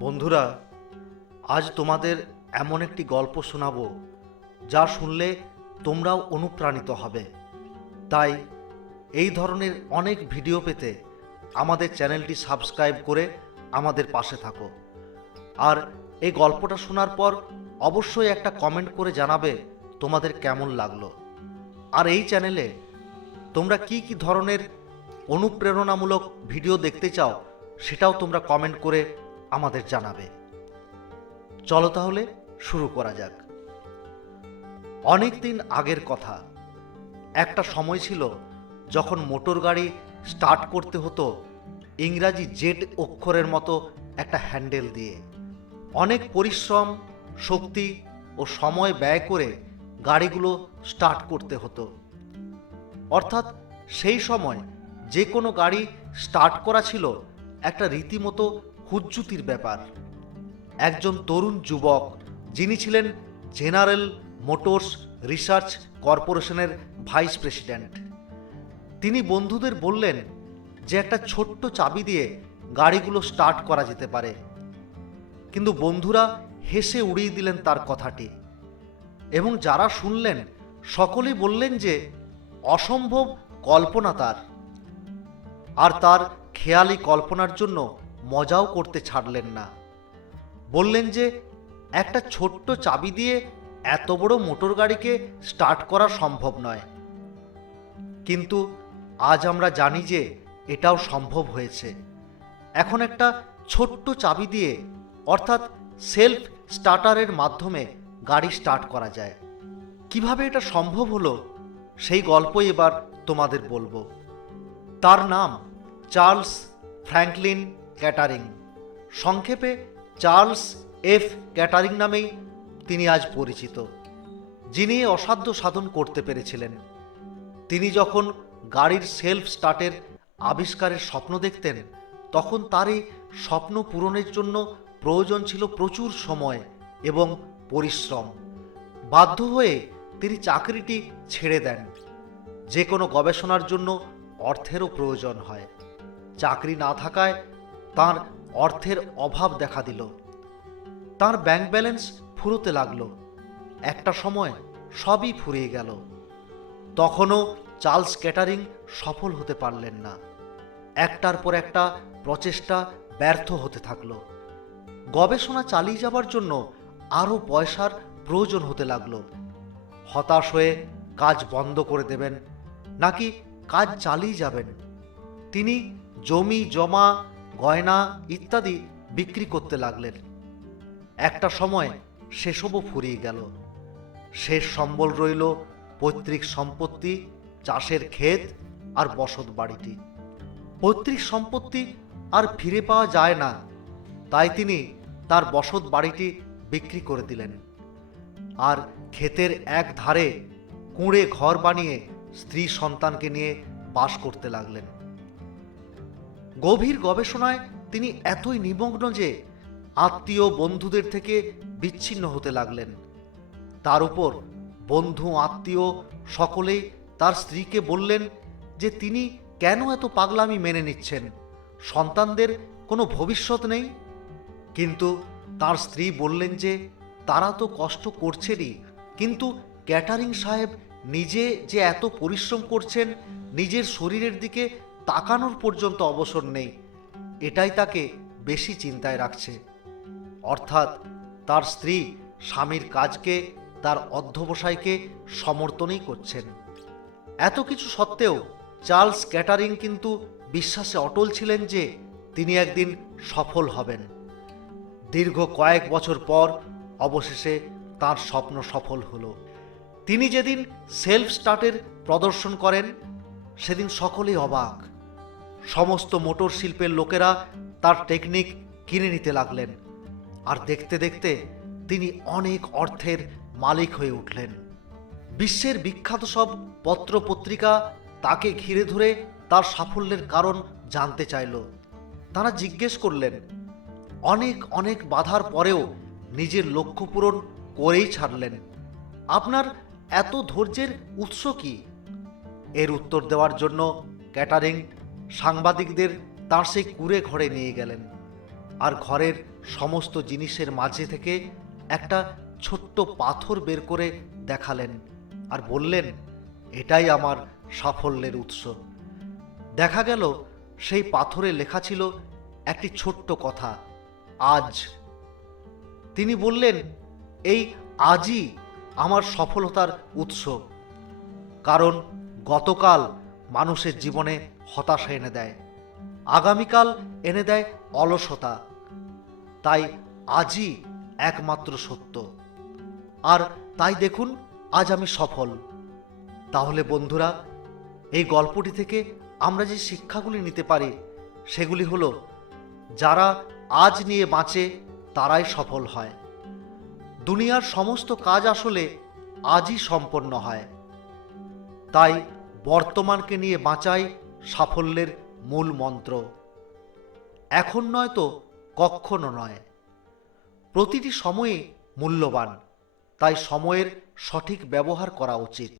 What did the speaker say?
বন্ধুরা, আজ তোমাদের এমন একটি গল্প শোনাবো যা শুনলে তোমরাও অনুপ্রাণিত হবে। তাই এই ধরনের অনেক ভিডিও পেতে আমাদের চ্যানেলটি সাবস্ক্রাইব করে আমাদের পাশে থাকো। আর এই গল্পটা শোনার পর অবশ্যই একটা কমেন্ট করে জানাবে তোমাদের কেমন লাগলো। আর এই চ্যানেলে তোমরা কি কি ধরনের অনুপ্রেরণামূলক ভিডিও দেখতে চাও সেটাও তোমরা কমেন্ট করে আমাদের জানাবে। চলো তাহলে শুরু করা যাক। অনেক দিন আগের কথা। একটা সময় ছিল যখন মোটর গাড়ি স্টার্ট করতে হতো ইংরাজি জেড অক্ষরের মতো একটা হ্যান্ডেল দিয়ে। অনেক পরিশ্রম, শক্তি ও সময় ব্যয় করে গাড়িগুলো স্টার্ট করতে হতো। অর্থাৎ সেই সময় যে কোনো গাড়ি স্টার্ট করা ছিল একটা রীতিমতো হুজ্জুতির ব্যাপার। একজন তরুণ যুবক, যিনি ছিলেন জেনারেল মোটরস রিসার্চ কর্পোরেশনের ভাইস প্রেসিডেন্ট, তিনি বন্ধুদের বললেন যে একটা ছোট্ট চাবি দিয়ে গাড়িগুলো স্টার্ট করা যেতে পারে। কিন্তু বন্ধুরা হেসে উড়িয়ে দিলেন তার কথাটি, এবং যারা শুনলেন সকলেই বললেন যে অসম্ভব কল্পনা তার। আর তার খেয়ালি কল্পনার জন্য মজাও করতে ছাড়লেন না। বললেন যে একটা ছোট্ট চাবি দিয়ে এত বড় মোটর গাড়িকে স্টার্ট করা সম্ভব নয়। কিন্তু আজ আমরা জানি যে এটাও সম্ভব হয়েছে। এখন একটা ছোট্ট চাবি দিয়ে, অর্থাৎ সেলফ স্টার্টারের মাধ্যমে গাড়ি স্টার্ট করা যায়। কিভাবে এটা সম্ভব হলো সেই গল্পই এবার তোমাদের বলবো। তার নাম চার্লস ফ্র্যাঙ্কলিন ক্যাটারিং, সংক্ষেপে চার্লস এফ ক্যাটারিং নামেই তিনি আজ পরিচিত, যিনি অসাধ্য সাধন করতে পেরেছিলেন। তিনি যখন গাড়ির সেলফ স্টার্টের আবিষ্কারের স্বপ্ন দেখতেন, তখন তার এই স্বপ্ন পূরণের জন্য প্রয়োজন ছিল প্রচুর সময় এবং পরিশ্রম। বাধ্য হয়ে তিনি চাকরিটি ছেড়ে দেন। যে কোনো গবেষণার জন্য অর্থেরও প্রয়োজন হয়। চাকরি না থাকায় তার অর্থের অভাব দেখা দিল। তার ব্যাংক ব্যালেন্স ফুরোতে লাগলো। একটা সময় সবই ফুরিয়ে গেল। তখনও চার্লস ক্যাটারিং সফল হতে পারলেন না। একটার পর একটা প্রচেষ্টা ব্যর্থ হতে থাকলো। গবেষণা চালিয়ে যাবার জন্য আরও পয়সার প্রয়োজন হতে লাগলো। হতাশ হয়ে কাজ বন্ধ করে দেবেন নাকি কাজ চালিয়ে যাবেন? তিনি জমি জমা, গয়না ইত্যাদি বিক্রি করতে লাগলেন। একটা সময় সেসবও ফুরিয়ে গেল। শেষ সম্বল রইল পৈতৃক সম্পত্তি, চাষের ক্ষেত আর বসত বাড়িটি। পৈতৃক সম্পত্তি আর ফিরে পাওয়া যায় না, তাই তিনি তার বসত বাড়িটি বিক্রি করে দিলেন। আর ক্ষেতের এক ধারে কুঁড়ে ঘর বানিয়ে স্ত্রী সন্তানকে নিয়ে বাস করতে লাগলেন। গভীর গবেষণায় তিনি এতই নিমগ্ন যে আত্মীয় বন্ধুদের থেকে বিচ্ছিন্ন হতে লাগলেন। তার উপর বন্ধু আত্মীয় সকলেই তার স্ত্রীকে বললেন যে তিনি কেন এত পাগলামি মেনে নিচ্ছেন, সন্তানদের কোনো ভবিষ্যৎ নেই। কিন্তু তার স্ত্রী বললেন যে তারা তো কষ্ট করছেনই, কিন্তু ক্যাটারিং সাহেব নিজে যে এত পরিশ্রম করছেন, নিজের শরীরের দিকে তাকানোর পর্যন্ত অবসর নেই, এটাই তাকে বেশি চিন্তায় রাখছে। অর্থাৎ তার স্ত্রী স্বামীর কাজকে, তার অধ্যবসায়কে সমর্থনই করছেন। এত কিছু সত্ত্বেও চার্লস ক্যাটারিং কিন্তু বিশ্বাসে অটল ছিলেন যে তিনি একদিন সফল হবেন। দীর্ঘ কয়েক বছর পর অবশেষে তার স্বপ্ন সফল হলো। তিনি যেদিন সেলফ স্টার্টের প্রদর্শন করেন, সেদিন সকলেই অবাক। সমস্ত মোটর শিল্পের লোকেরা তার টেকনিক কিনে নিতে লাগলেন। আর দেখতে দেখতে তিনি অনেক অর্থের মালিক হয়ে উঠলেন। বিশ্বের বিখ্যাত সব পত্রপত্রিকা তাকে ঘিরে ধরে তার সাফল্যের কারণ জানতে চাইল। তারা জিজ্ঞেস করলেন, অনেক অনেক বাধার পরেও নিজের লক্ষ্য পূরণ করেই ছাড়লেন, আপনার এত ধৈর্যের উৎস কি? এর উত্তর দেওয়ার জন্য ক্যাটারিং সাংবাদিকদের তার সেই কুঁড়ে ঘরে নিয়ে গেলেন। আর ঘরের সমস্ত জিনিসের মাঝে থেকে একটা ছোট্ট পাথর বের করে দেখালেন আর বললেন, এটাই আমার সাফল্যের উৎস। দেখা গেল সেই পাথরে লেখা ছিল একটি ছোট্ট কথা, আজ। তিনি বললেন, এই আজই আমার সফলতার উৎস, কারণ গতকাল মানুষের জীবনে হতাশা এনে দেয়, আগামীকাল এনে দেয় অলসতা, তাই আজই একমাত্র সত্য। আর তাই দেখুন, আজ আমি সফল। তাহলে বন্ধুরা, এই গল্পটি থেকে আমরা যে শিক্ষাগুলি নিতে পারি সেগুলি হলো, যারা আজ নিয়ে বাঁচে তারাই সফল হয়। দুনিয়ার সমস্ত কাজ আসলে আজই সম্পন্ন হয়। তাই বর্তমানকে নিয়ে বাঁচাই সাফল্যের মূল মন্ত্র। এখন নয় তো কখনো নয়। প্রতিটি সময়ই মূল্যবান, তাই সময়ের সঠিক ব্যবহার করা উচিত।